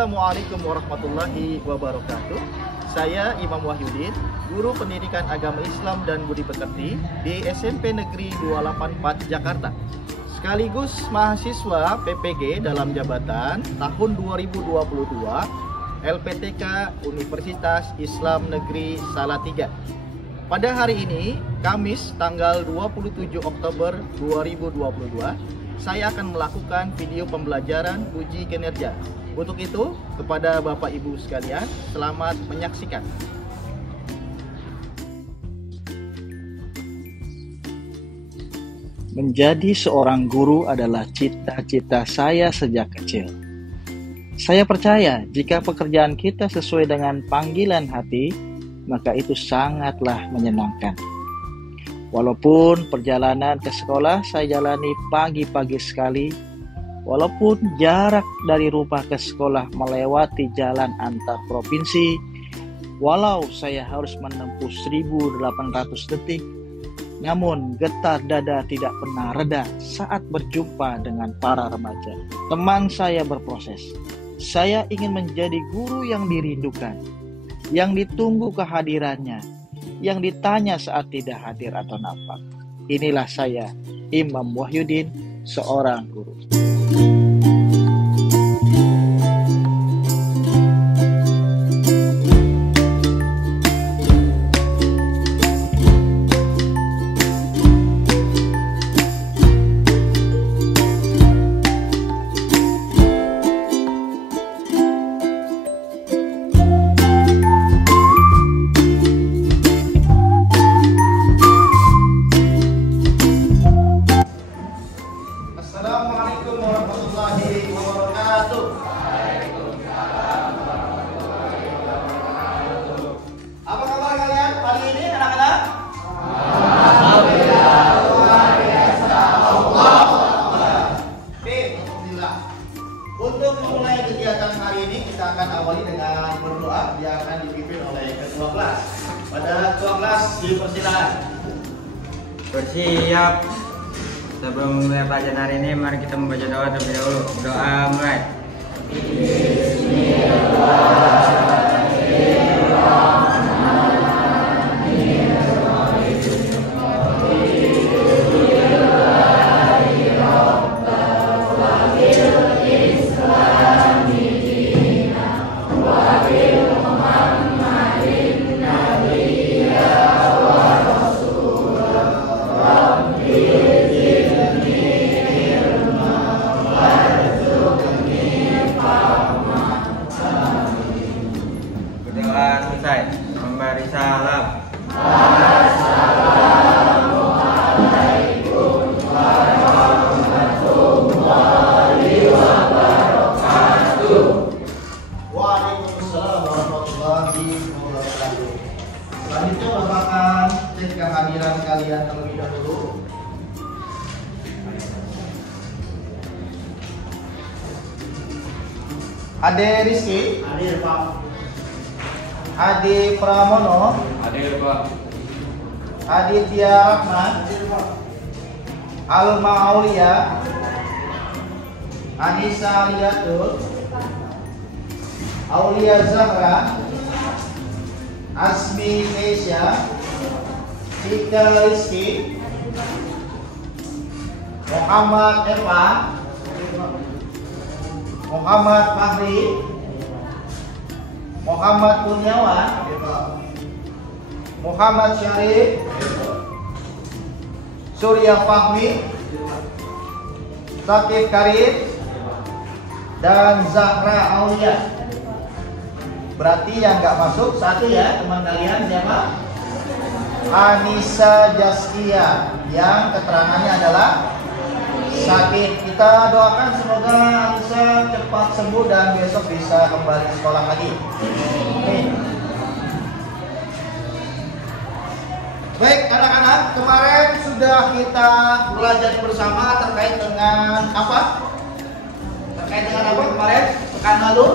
Assalamualaikum warahmatullahi wabarakatuh. Saya Imam Wahyudin, guru pendidikan agama Islam dan budi pekerti di SMP Negeri 284 Jakarta. Sekaligus mahasiswa PPG dalam jabatan tahun 2022 LPTK Universitas Islam Negeri Salatiga. Pada hari ini, Kamis tanggal 27 Oktober 2022, saya akan melakukan video pembelajaran uji kinerja. Untuk itu, kepada Bapak Ibu sekalian, selamat menyaksikan. Menjadi seorang guru adalah cita-cita saya sejak kecil. Saya percaya jika pekerjaan kita sesuai dengan panggilan hati, maka itu sangatlah menyenangkan. Walaupun perjalanan ke sekolah saya jalani pagi-pagi sekali, walaupun jarak dari rumah ke sekolah melewati jalan antar provinsi, walau saya harus menempuh 1.800 detik, namun getar dada tidak pernah reda saat berjumpa dengan para remaja. Teman saya berproses. Saya ingin menjadi guru yang dirindukan, yang ditunggu kehadirannya, yang ditanya saat tidak hadir atau nampak. Inilah saya, Imam Wahyudin, seorang guru. Assalamualaikum warahmatullahi wabarakatuh. Apa kabar kalian pagi ini, anak-anak? Alhamdulillah, luar biasa. Oke, alhamdulillah. Untuk memulai kegiatan hari ini, kita akan awali dengan berdoa yang akan dipimpin oleh ketua kelas. Pada ketua kelas dipersilakan. Bersiap. Sebelum mulai pelajaran hari ini, mari kita membaca doa terlebih dahulu. Doa mulai. Berdoa selesai. Memberi salam. Waalaikumsalam warahmatullahi wabarakatuh. Selanjutnya merupakan cek kehadiran kalian terlebih dahulu. Ade Rizky, hadir Pak. Ade Pramono, Hadir Pak. Aditya Rahman, hadir Pak. Alma Aulia, Anissa Liatul, Aulia Zahra, Asmi Nesya, Tika Rizky, Muhammad Eva, Muhammad Fahri, Muhammad Kurniawan, Muhammad Syarif, Surya Fahmi, Sakif Karim, dan Zahra Aulia. Berarti yang nggak masuk satu ya teman kalian, siapa? Anissa Jaskia, yang keterangannya adalah sakit. Kita doakan semoga Anissa cepat sembuh dan besok bisa kembali sekolah lagi. Amin. Baik anak-anak, kemarin sudah kita belajar bersama terkait dengan apa? Terkait dengan apa kemarin? Pekan lalu?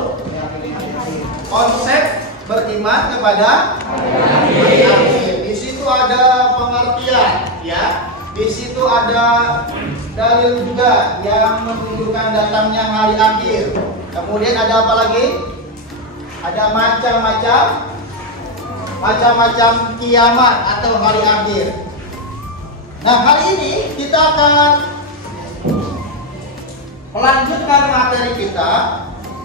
Konsep beriman kepada hari akhir. Di situ ada pengertian, ya. Di situ ada dalil juga yang menunjukkan datangnya hari akhir. Kemudian ada apa lagi? Ada macam-macam kiamat atau hari akhir. Nah, hari ini kita akan melanjutkan materi kita.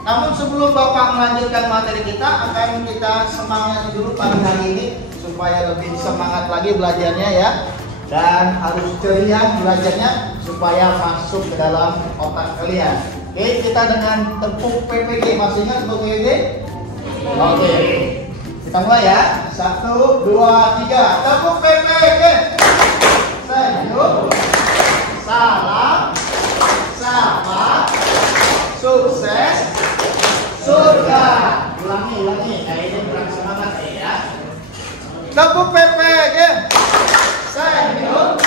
Namun sebelum Bapak melanjutkan materi kita, akan kita semangati dulu pagi hari ini supaya lebih semangat lagi belajarnya ya. Dan harus ceria belajarnya supaya masuk ke dalam otak kalian. Oke, kita dengan tepuk PPG. Masih ingat tepuk PPG? Oke. Kita mulai ya. 1, 2, 3. Tepuk PPG. Senyum. Salam. Sahabat. Sukses. Surga. Ulangi. Nah, ini kurang semangat ya. Tepuk PPG. Senyum.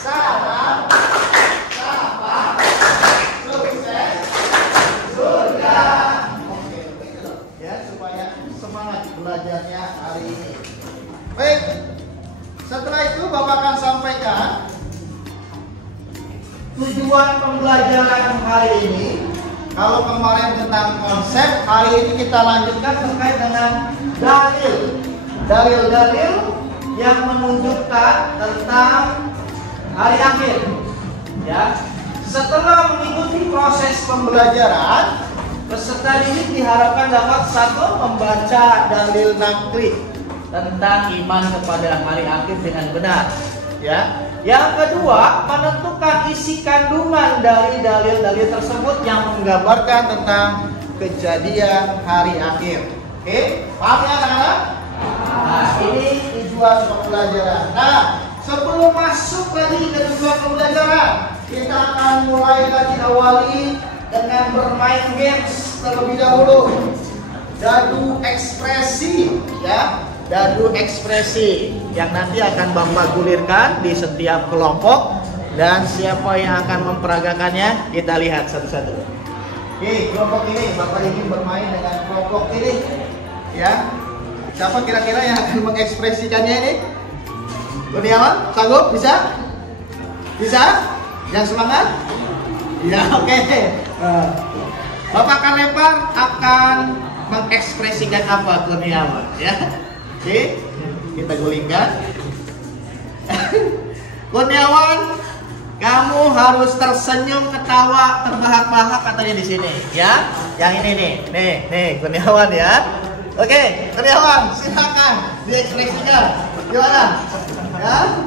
Salam. Sahabat. Sukses. Surga. Oke, begitu ya, supaya semangat belajarnya hari ini. Baik. Setelah itu Bapak akan sampaikan tujuan pembelajaran hari ini. Kalau kemarin tentang konsep, hari ini kita lanjutkan terkait dengan dalil-dalil yang menunjukkan tentang hari akhir. Ya, setelah mengikuti proses pembelajaran, peserta didik diharapkan dapat satu membaca dalil nakli tentang iman kepada hari akhir dengan benar. Ya. Yang kedua, menentukan isi kandungan dari dalil-dalil tersebut yang menggambarkan tentang kejadian hari akhir. Oke, paham ya anak-anak? Nah, ini tujuan pembelajaran. Nah, sebelum masuk lagi ke tujuan pembelajaran, kita akan mulai lagi awali dengan bermain games terlebih dahulu. Dadu ekspresi, ya. Dadu ekspresi yang nanti akan Bapak gulirkan di setiap kelompok, dan siapa yang akan memperagakannya kita lihat satu-satu. Oke, kelompok ini Bapak ingin bermain dengan kelompok ini, ya. Siapa kira-kira yang akan mengekspresikannya ini? Kurniawan, sanggup? Bisa? Bisa? Yang semangat? Ya, oke. Bapak akan lempar, akan mengekspresikan apa Kurniawan, ya? Oke, kita gulingkan. Kurniawan, kamu harus tersenyum, ketawa, terbahak-bahak katanya di sini, ya. Yang ini nih, Kurniawan ya. Oke, Kurniawan, silakan diekspresikan. Gimana? Ya.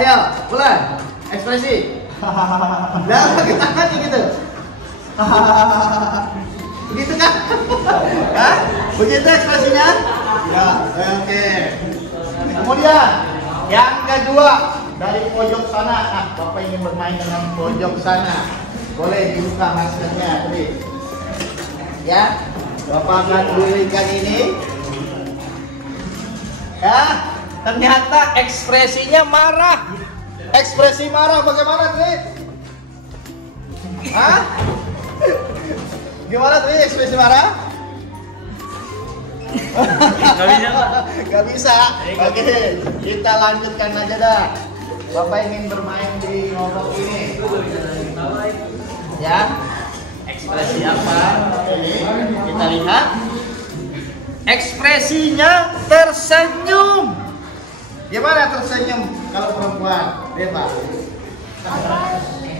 Ayo, mulai. Ekspresi. Nah, kita kan gitu. Begitu kan? Hah? Begitu ekspresinya? Ya, oke. Kemudian yang kedua dari pojok sana. Nah, Bapak ingin bermain dengan pojok sana. Boleh dibuka maskernya, please. Ya, Bapak akan gulirkan ini. Ya, ternyata ekspresinya marah. Ekspresi marah bagaimana, Tri? Hah? Gimana Tri ekspresi marah? Gak bisa. Oke, kita lanjutkan aja dah. Bapak ingin bermain di kelompok ini. Ya, ekspresi apa? Kita lihat. Ekspresinya tersenyum. Gimana tersenyum kalau perempuan? Pak.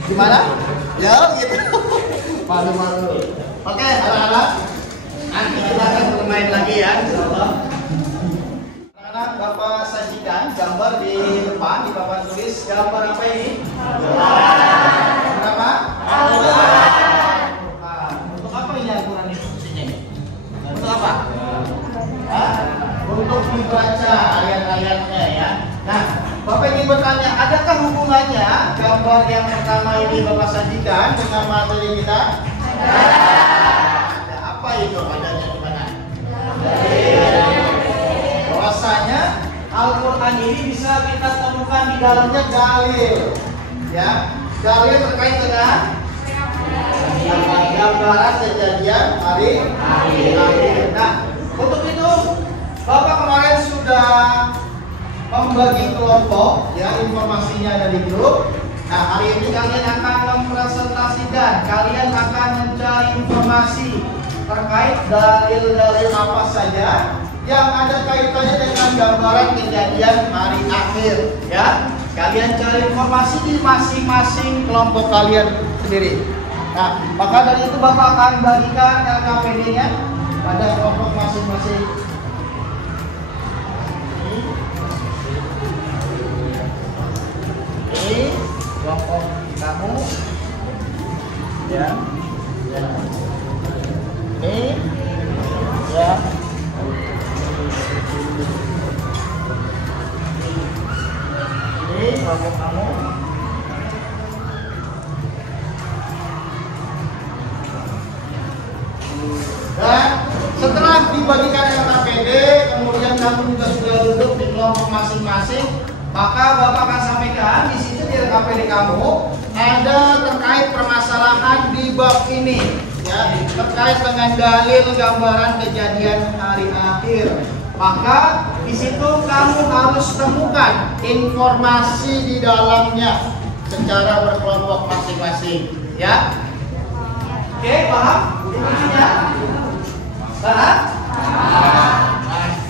Gimana? Ya gitu. Malu-malu. Oke, anak-anak. Nanti kita akan bermain lagi ya, insyaallah. Anak-anak, Bapak sajikan gambar di depan, di papan tulis. Gambar apa ini? Gambar apa? Untuk apa ini Al-Quran ini fungsinya? Untuk apa? Untuk dibaca ayat-ayatnya ya. Nah, Bapak ingin bertanya, adakah hubungannya gambar yang pertama ini Bapak sajikan dengan materi kita? Ada apa itu adanya di mana? Bahwasanya Al-Quran ini bisa kita temukan di dalamnya dalil, ya, dalil terkait dengan gambaran kejadian hari akhir. Nah, untuk itu Bapak kemarin sudah membagi kelompok, ya, informasinya ada di grup. Nah, hari ini kalian akan mempresentasikan perhatikan, kalian akan mencari informasi terkait dalil-dalil apa saja yang ada kaitannya dengan gambaran kejadian hari akhir, ya. Kalian cari informasi di masing-masing kelompok kalian sendiri. Nah, maka dari itu Bapak akan bagikan LKPD-nya pada kelompok masing-masing. Ini kelompok kamu, ya. Ini, ya. Ini kelompok kamu. Dan setelah dibagikan LKPD, kemudian kamu juga sudah duduk di kelompok masing-masing, maka Bapak akan sampaikan di sini di LKPD kamu ada terkait permasalahan di bab ini, ya, terkait dengan dalil gambaran kejadian hari akhir. Maka di situ kamu harus temukan informasi di dalamnya secara berkelompok masing-masing, ya. Oke, paham? Intinya? Paham?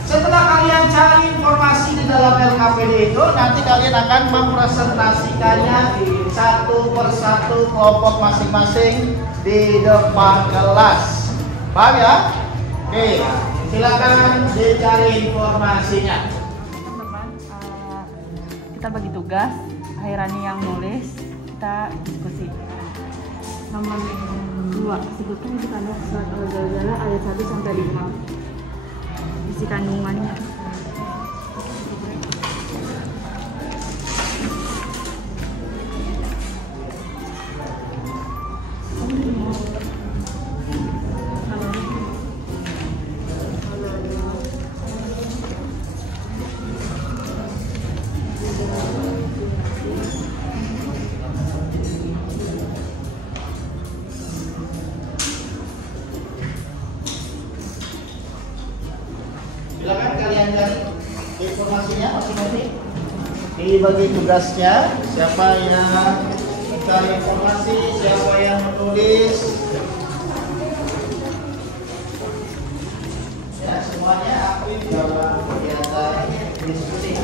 Setelah kalian cari informasi di dalam LKPD itu, nanti kalian akan mempresentasikannya satu persatu kelompok masing-masing di depan kelas. Paham ya? Oke, silakan dicari informasinya. Teman-teman, kita bagi tugas, Hairani yang nulis, kita diskusi. Nomor 2, sebutkan isi kandung surat Al-Zalzalah ayat 1 sampai 5. Isi kandungannya. Silakan kalian cari informasinya masing-masing. Dibagi tugasnya, siapa yang mencari informasi, siapa yang menulis. Ya, semuanya aktif dalam kegiatan diskusi.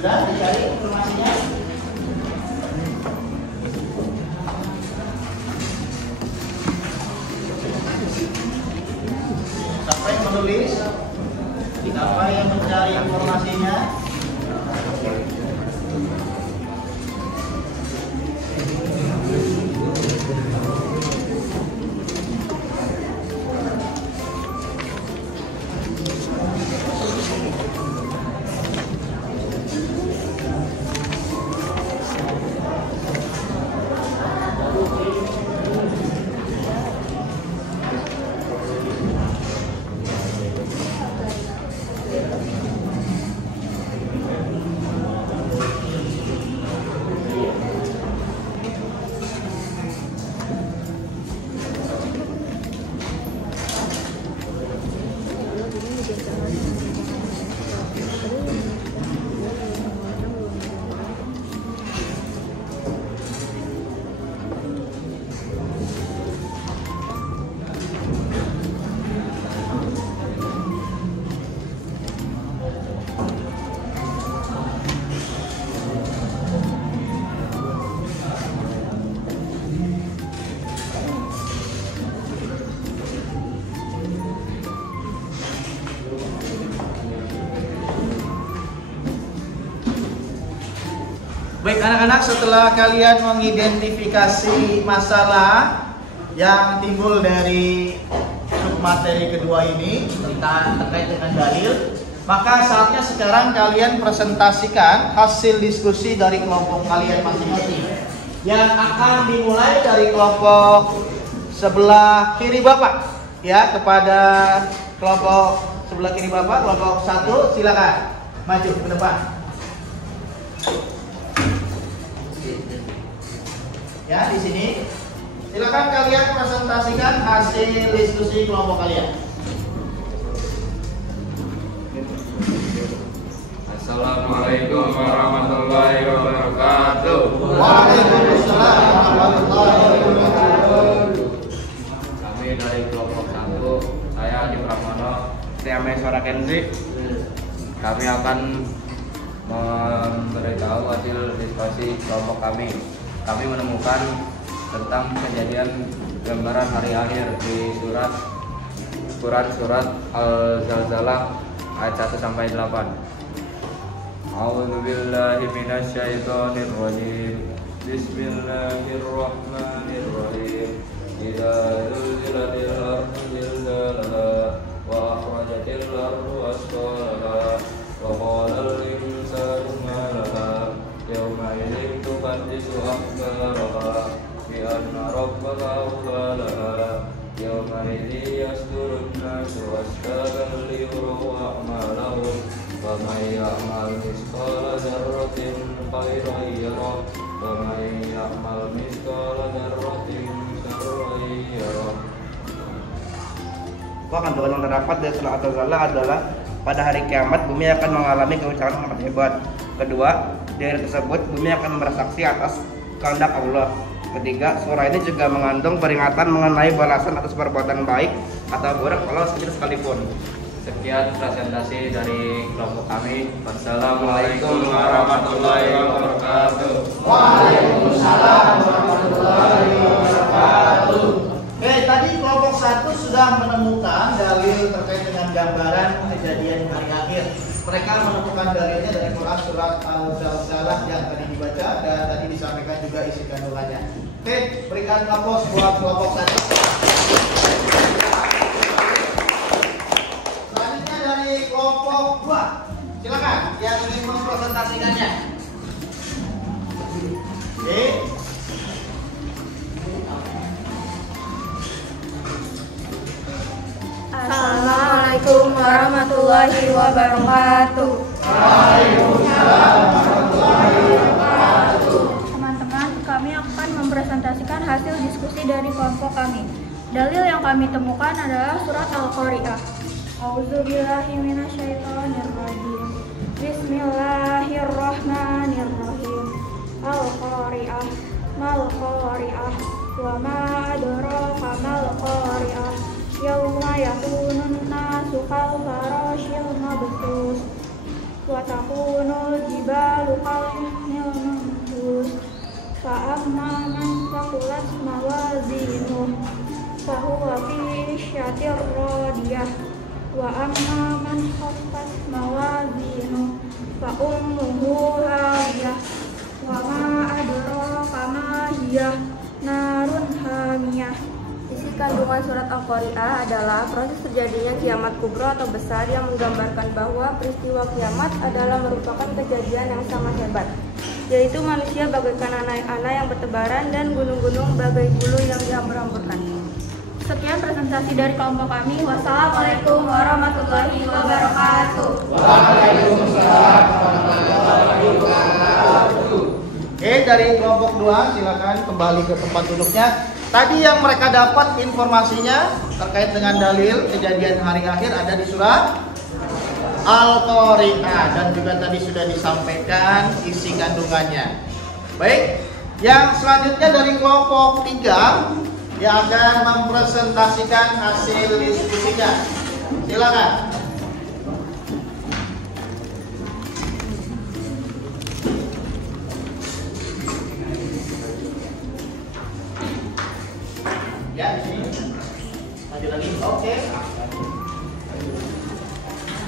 Sudah dicari informasinya? Siapa yang menulis? Siapa yang mencari informasinya? Baik anak-anak, setelah kalian mengidentifikasi masalah yang timbul dari submateri kedua ini tentang terkait dengan dalil, maka saatnya sekarang kalian presentasikan hasil diskusi dari kelompok kalian masing-masing. yang akan dimulai dari kelompok sebelah kiri Bapak. Ya, kepada kelompok sebelah kiri Bapak, kelompok 1 silakan maju ke depan. Ya, di sini silakan kalian presentasikan hasil diskusi kelompok kalian. Assalamualaikum warahmatullahi wabarakatuh. Waalaikumsalam warahmatullahi wabarakatuh. Kami dari kelompok 1, saya Adi Pramono, Tiame Suara Kenzi. kami akan memberitahu hasil diskusi kelompok kami. Kami menemukan tentang kejadian gambaran hari akhir di surat Al-Zalzalah ayat 1 sampai 8. A'udzu billahi minasyaitonir rajim. Bismillahirrahmanirrahim. Idza zulzilatil ardu zilzalaha wa akhrajatil ardu asqalaha wa qala al-insanu ma laha yawma idzin tuhaddisu akhbaraha bi anna rabbaka awhalaha yawma idzin yasdurun nasu ashtatan liyuraw a'malahum wa may ya'mal mithqala dzarratin khairan yarah wa may ya'mal mithqala dzarratin syarran yarah. Kandungan yang terdapat dari surah Al-Zalzalah adalah pada hari kiamat bumi akan mengalami goncangan yang sangat hebat. Kedua, di hari tersebut bumi akan bersaksi atas kehendak Allah. Ketiga, surah ini juga mengandung peringatan mengenai balasan atas perbuatan baik atau buruk walau sekecil sekalipun. Sekian presentasi dari kelompok kami. Wassalamualaikum warahmatullahi wabarakatuh. Waalaikumsalam warahmatullahi wabarakatuh. Oke, tadi kelompok 1 sudah menemukan dalil terkait dengan gambaran kejadian hari akhir. Mereka menemukan dalilnya dari Quran surat Al-Zalzalah yang tadi dibaca dan tadi disampaikan juga isi kandungannya. Oke, berikan aplaus buat kelompok 1. Selanjutnya dari kelompok 2. Silakan yang ingin mempresentasikannya. Oke. Assalamualaikum warahmatullahi wabarakatuh. Waalaikumsalam warahmatullahi wabarakatuh. Teman-teman, kami akan mempresentasikan hasil diskusi dari kelompok kami. Dalil yang kami temukan adalah surat Al-Qari'ah. A'udzubillahi minasyaitonirrajim. Bismillahirrahmanirrahim. Al-Qari'ah, mal Qari'ah, wa ma adraka mal Qari'ah. Yauma yakunun nasu kal farashil mabthus wa takunul jibalu kal manfus fa amma man thaqulat mawazinuhu fa huwa fi 'ishatir radiyah wa amma man khaffat mawazinuhu fa ummuhu hawiyah wa ma adraka ma hiya narun hamiyah. Isi kandungan surat Al-Qari'ah adalah proses terjadinya kiamat kubro atau besar yang menggambarkan bahwa peristiwa kiamat adalah merupakan kejadian yang sangat hebat, yaitu manusia bagaikan anak-anak yang bertebaran dan gunung-gunung bagai bulu yang dihambur-hamburkan. Sekian presentasi dari kelompok kami. Wassalamualaikum warahmatullahi wabarakatuh. Waalaikumsalam warahmatullahi wabarakatuh. Oke, dari kelompok 2 silakan kembali ke tempat duduknya. Tadi yang mereka dapat informasinya terkait dengan dalil kejadian hari akhir ada di surat Al-Qari'ah dan juga tadi sudah disampaikan isi kandungannya. Baik, yang selanjutnya dari kelompok 3 yang akan mempresentasikan hasil diskusinya. Silakan. Ya, di sini. Maju lagi. Oke.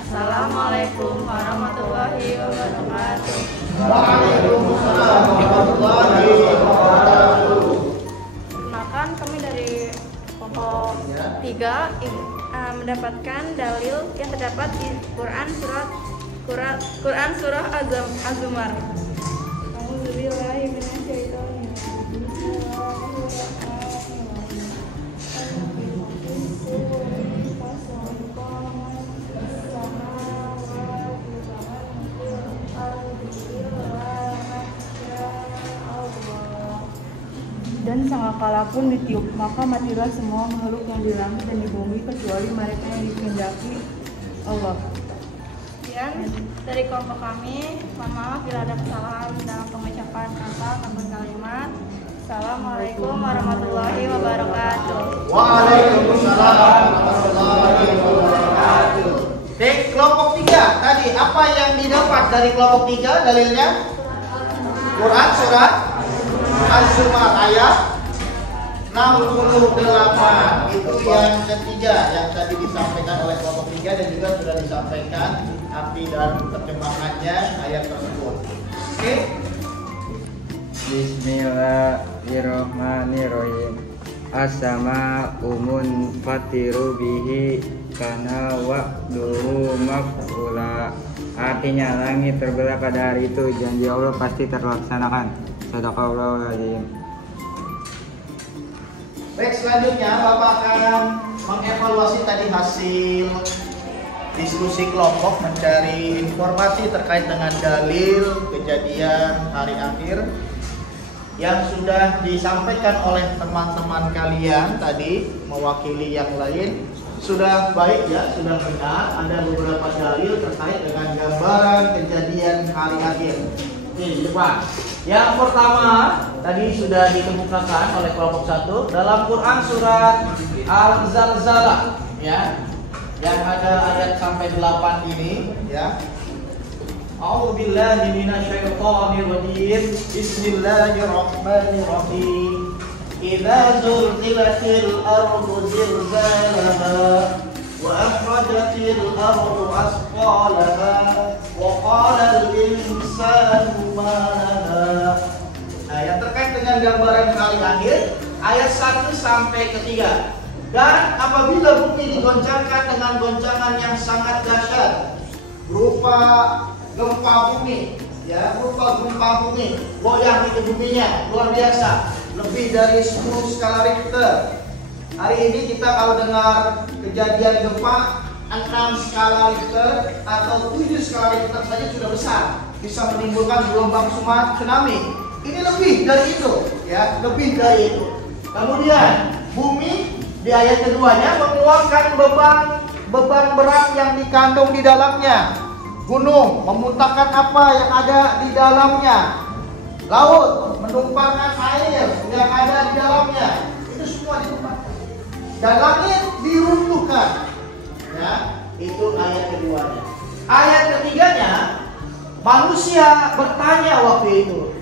Assalamualaikum warahmatullahi wabarakatuh. Waalaikumsalam warahmatullahi wabarakatuh. Perkenalkan, kami dari kelompok 3 mendapatkan dalil yang terdapat di Quran surah Az-Zumar. A'udzubillahi minasyaitonir rajim. Dan sangkakala pun ditiup, maka matilah semua makhluk yang di langit dan di bumi kecuali mereka yang dikehendaki Allah. Sekian dari kelompok kami. Mohon maaf bila ada kesalahan dalam pengucapan kata ataupun kalimat. Assalamualaikum warahmatullahi wabarakatuh. Waalaikumsalam warahmatullahi wabarakatuh. Baik, kelompok 3 tadi apa yang didapat dari kelompok 3 dalilnya? Quran surat Az-Zumar ayat 68. Itu yang ketiga yang tadi disampaikan oleh kelompok 3 dan juga sudah disampaikan arti dan terjemahannya ayat tersebut. Oke. Bismillahirrahmanirrahim. As-sama umun fatiru bihi kana wa'duhu maf'ula. Artinya langit terbelah pada hari itu, janji Allah pasti terlaksanakan. Sadaqallahul azim. Baik, selanjutnya Bapak akan mengevaluasi tadi hasil diskusi kelompok, mencari informasi terkait dengan dalil kejadian hari akhir yang sudah disampaikan oleh teman-teman kalian tadi mewakili yang lain. Sudah baik ya, sudah benar. Ada beberapa dalil terkait dengan gambaran kejadian hari akhir. Ini depan. Yang pertama tadi sudah dikemukakan oleh kelompok 1 dalam Quran surat Al-Zalzalah ya. Yang ada ayat sampai 8 ini ya. A'udzubillahi minasyaitonirrajim. Bismillahirrahmanirrahim. Idza zulzilatil ardu zilzalaha wa akhrajatil ardu asqalaha wa qala al insanu ma laha. Yang terkait dengan gambaran hari akhir ayat 1 sampai ke 3. Dan apabila bumi digoncangkan dengan goncangan yang sangat dahsyat berupa gempa bumi ya, berupa gempa bumi, goyang itu buminya luar biasa, lebih dari 10 skala Richter. Hari ini kita kalau dengar kejadian gempa 6 skala Richter atau 7 skala Richter saja sudah besar, bisa menimbulkan gelombang tsunami. Ini lebih dari itu ya, lebih dari itu. Kemudian bumi di ayat keduanya mengeluarkan beban berat yang dikandung di dalamnya. Gunung memuntahkan apa yang ada di dalamnya. Laut menumpahkan air yang ada di dalamnya. Itu semua ditumpahkan. Dan langit diruntuhkan. Ya, itu ayat keduanya. Ayat ketiganya, manusia bertanya waktu itu,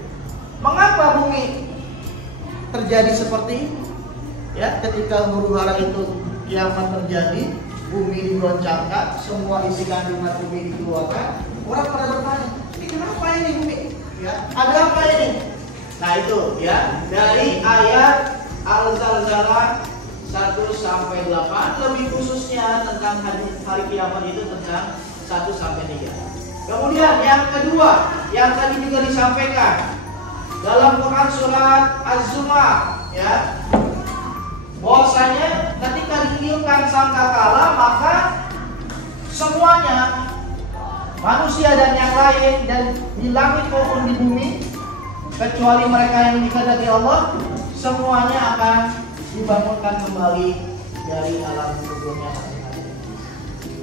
mengapa bumi terjadi seperti ini? Ya, ketika huru-hara itu kiamat terjadi, bumi digoncangkan, semua isi kandungan bumi dikeluarkan. Orang pada bertanya, ini kenapa ini bumi? Ya, ada apa ini? Nah itu ya, dari ayat Al-Zalzalah 1 sampai 8, lebih khususnya tentang hari kiamat itu tentang 1 sampai 3. Kemudian yang kedua, yang tadi juga disampaikan dalam Quran surat Az-Zumar ya, bahwasanya ketika ditiupkan sangkakala maka semuanya manusia dan yang lain dan di langit maupun di bumi kecuali mereka yang dikehendaki Allah semuanya akan dibangunkan kembali dari alam kuburnya masing-masing.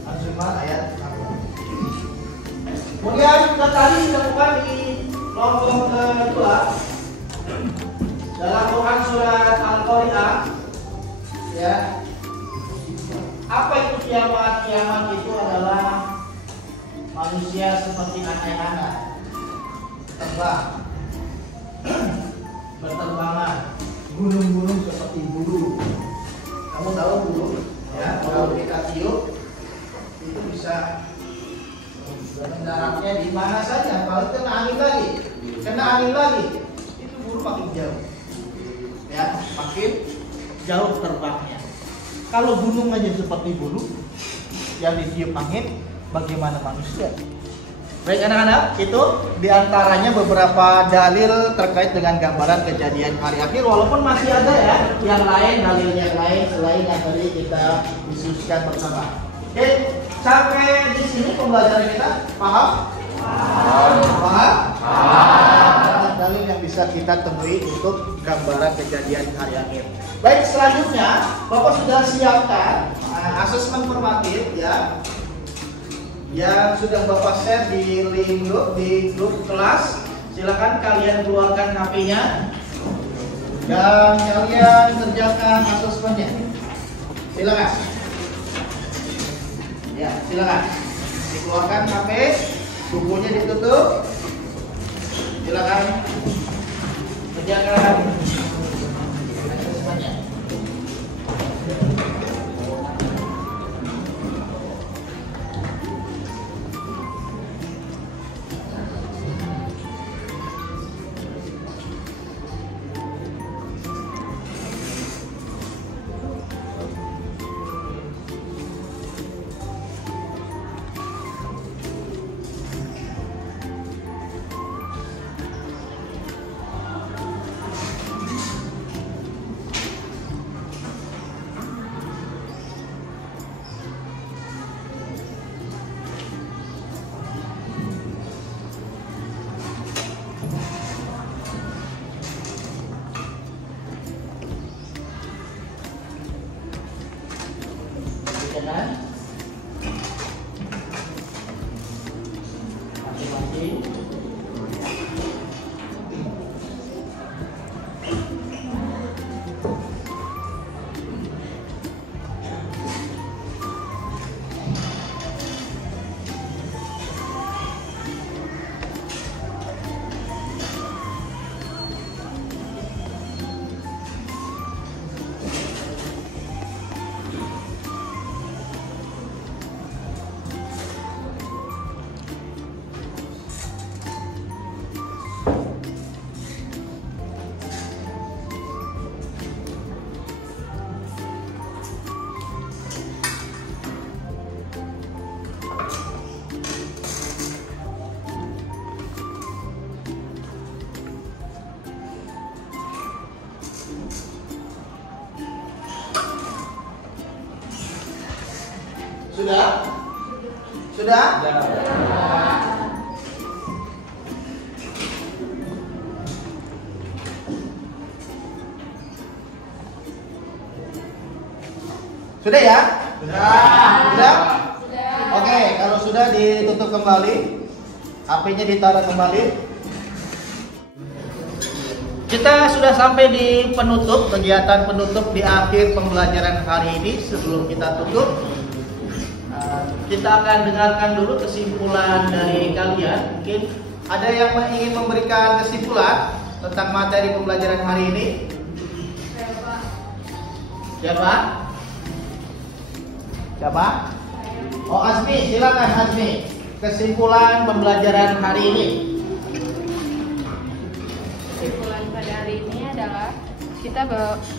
Az-Zumar ayat 6. Kemudian tadi ditemukan di kelompok kedua dalam Quran surat Al-Qari'ah ya. Apa itu kiamat? Kiamat itu adalah manusia seperti anak-anak terbang berterbangan, gunung-gunung seperti bulu. Kamu tahu bulu ya, kalau kita tiup itu bisa mendaratnya di mana saja. Kalau kena angin lagi itu bulu makin jauh ya, makin jauh terbangnya. Kalau gunung aja seperti bulu yang ditiup angin, bagaimana manusia? Baik anak-anak, itu diantaranya beberapa dalil terkait dengan gambaran kejadian hari akhir. Walaupun masih ada ya yang lain, dalil yang lain selain yang tadi kita diskusikan bersama. Oke, sampai di sini pembelajaran kita paham? Paham? dalil yang bisa kita temui untuk gambaran kejadian hari akhir. Baik, selanjutnya Bapak sudah siapkan asesmen formatif ya, yang sudah Bapak share di link grup kelas. Silakan kalian keluarkan HP-nya dan kalian kerjakan asesmennya. Silakan. Ya, silakan. Dikeluarkan HP, bukunya ditutup. Silakan kerjakan asesmennya. Masing-masing. Sudah? Sudah? Sudah ya? Sudah? Oke, kalau sudah ditutup kembali, HP-nya ditaruh kembali. Kita sudah sampai di penutup, kegiatan penutup di akhir pembelajaran hari ini. Sebelum kita tutup, kita akan dengarkan dulu kesimpulan dari kalian. Mungkin ada yang ingin memberikan kesimpulan tentang materi pembelajaran hari ini? Siapa? Siapa? Oh, Azmi, silakan Azmi. Kesimpulan pembelajaran hari ini. Kesimpulan pada hari ini adalah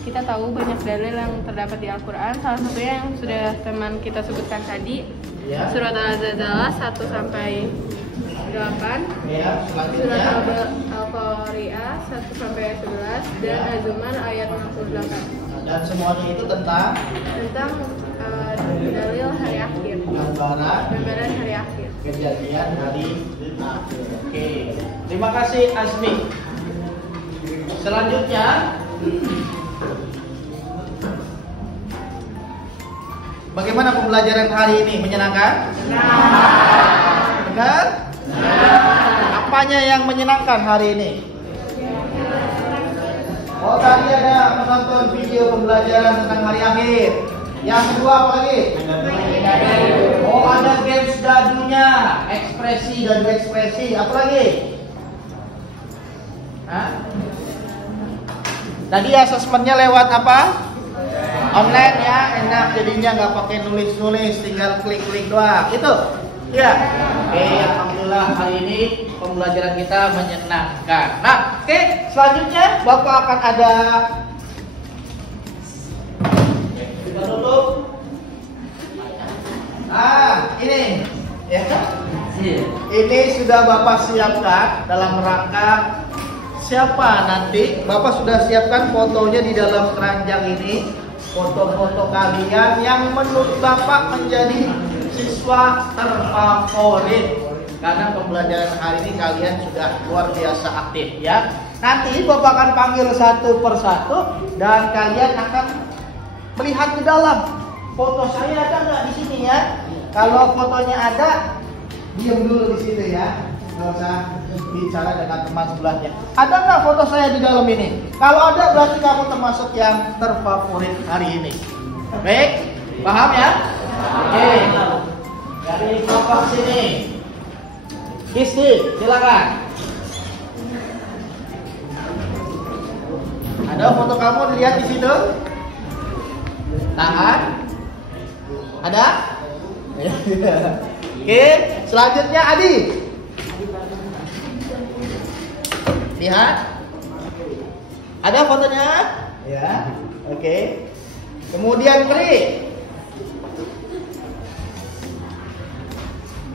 kita tahu banyak dalil yang terdapat di Al-Quran. Salah satunya yang sudah teman kita sebutkan tadi, Ya. Surat Al-Zalzalah 1 sampai 8, Ya, Surat selanjutnya. Al-Qari'ah 1 sampai 11, dan Az-Zumar ayat 68. Dan semuanya itu tentang Dalil hari akhir, gambaran hari akhir. kejadian hari akhir. Oke, terima kasih Azmi. Selanjutnya, bagaimana pembelajaran hari ini? Menyenangkan? Benar? Apanya yang menyenangkan hari ini? Oh, tadi ada menonton video pembelajaran tentang hari akhir. Yang kedua apa lagi? Oh, ada games dadunya, dadu ekspresi. Apa lagi? Hah? Tadi asesmennya lewat apa? Online ya, enak jadinya nggak pakai nulis-nulis, tinggal klik-klik doang. Itu, ya. Oke, alhamdulillah hari ini pembelajaran kita menyenangkan. Nah, oke, selanjutnya Bapak akan ada. Kita tutup. Ini, ya. Ini sudah Bapak siapkan dalam rangka siapa nanti. Bapak sudah siapkan fotonya di dalam keranjang ini. Foto-foto kalian yang menurut Bapak menjadi siswa terfavorit. karena pembelajaran hari ini kalian sudah luar biasa aktif ya. Nanti Bapak akan panggil satu persatu dan kalian akan melihat ke dalam. Foto saya ada nggak di sini ya? Kalau fotonya ada, diam dulu di situ ya. Nggak usah bicara dengan teman sebelahnya. Ada nggak foto saya di dalam ini? Kalau ada berarti kamu termasuk yang terfavorit hari ini. Baik, paham ya? Oke. Dari Bapak sini. Kisti, silakan. Ada foto kamu dilihat di situ? Tangan? Ada? Oke, selanjutnya Adi. Lihat. Ada fotonya? Ya. Oke. Kemudian Pri.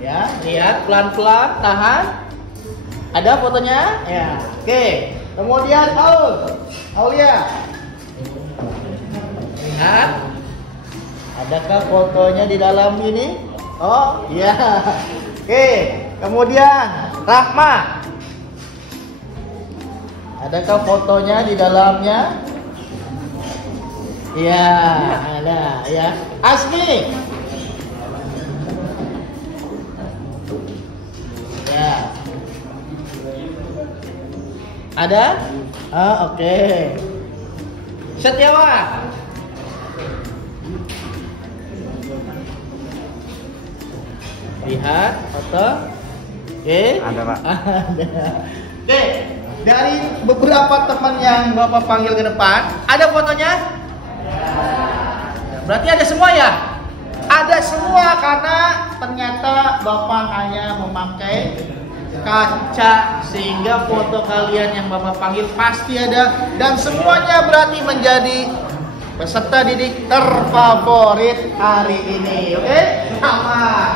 Ya, lihat pelan-pelan, tahan. Ada fotonya? Ya. Oke. Kemudian Aulia. Lihat. Adakah fotonya di dalam ini? Oh, iya. Oke. Kemudian Rahma. Adakah fotonya di dalamnya? Iya, ada ya. Asmi. Ya. Ada? Oke. Setiawan. Lihat foto. Oke. Ada, Pak. Ada. Oke. Dari beberapa teman yang Bapak panggil ke depan, ada fotonya? Berarti ada semua ya? Ada semua karena ternyata Bapak hanya memakai kaca sehingga foto kalian yang Bapak panggil pasti ada dan semuanya berarti menjadi peserta didik terfavorit hari ini. Oke? Sama.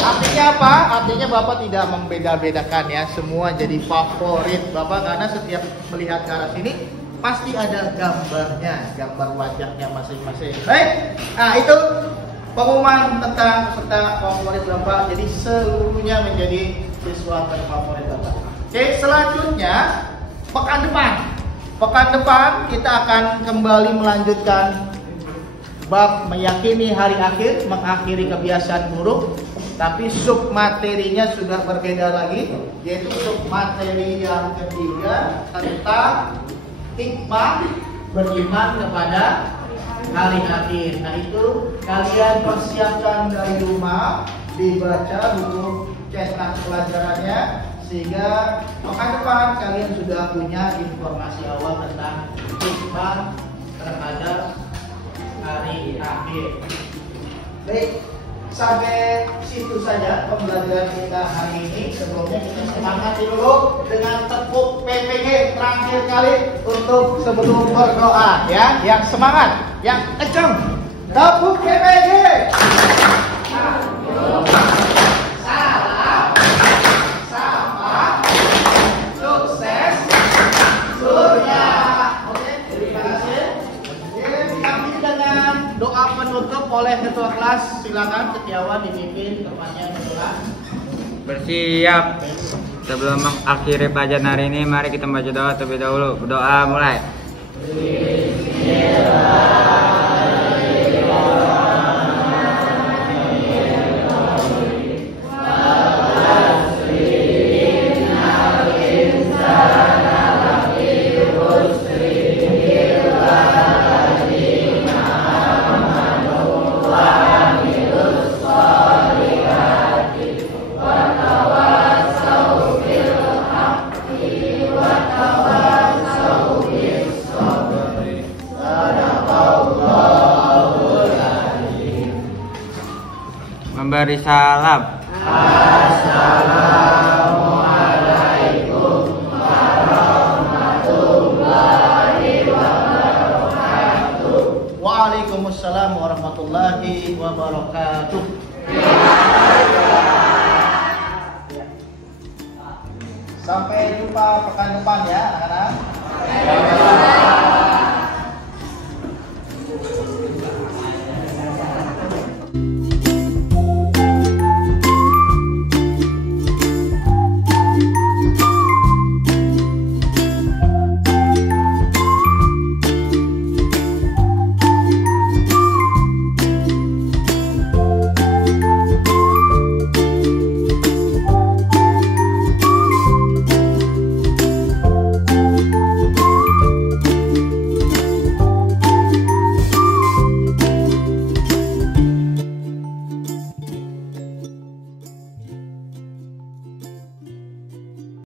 Artinya apa? Artinya Bapak tidak membeda-bedakan ya, semua jadi favorit Bapak karena setiap melihat ke arah sini pasti ada gambarnya, gambar wajahnya masing-masing. Baik, nah itu pengumuman tentang peserta favorit Bapak. Jadi seluruhnya menjadi siswa terfavorit Bapak. Oke, selanjutnya pekan depan. Pekan depan kita akan kembali melanjutkan bab meyakini hari akhir, mengakhiri kebiasaan buruk. Tapi sub materinya sudah berbeda lagi, yaitu sub materi yang ketiga tentang hikmah beriman kepada hari akhir. Nah itu kalian persiapkan dari rumah, dibaca buku cetak pelajarannya sehingga pekan depan kalian sudah punya informasi awal tentang hikmah terhadap hari akhir. Baik. Sampai situ saja pembelajaran kita hari ini. Sebelumnya kita semangati dulu dengan tepuk PPG terakhir kali untuk sebelum berdoa ya. Yang semangat, yang kencang. Tepuk PPG. Salam, sama, sukses, surya. Oke, terima kasih. Kami dengan doa penutup oleh ketua kelas. Silakan Setiawan dipimpin temannya berdoa. Bersiap. Sebelum mengakhiri pelajaran hari ini, mari kita baca doa terlebih dahulu. Berdoa mulai. Memberi salam. Assalamualaikum warahmatullahi wabarakatuh. Waalaikumsalam warahmatullahi wabarakatuh. Sampai jumpa pekan depan ya anak-anak.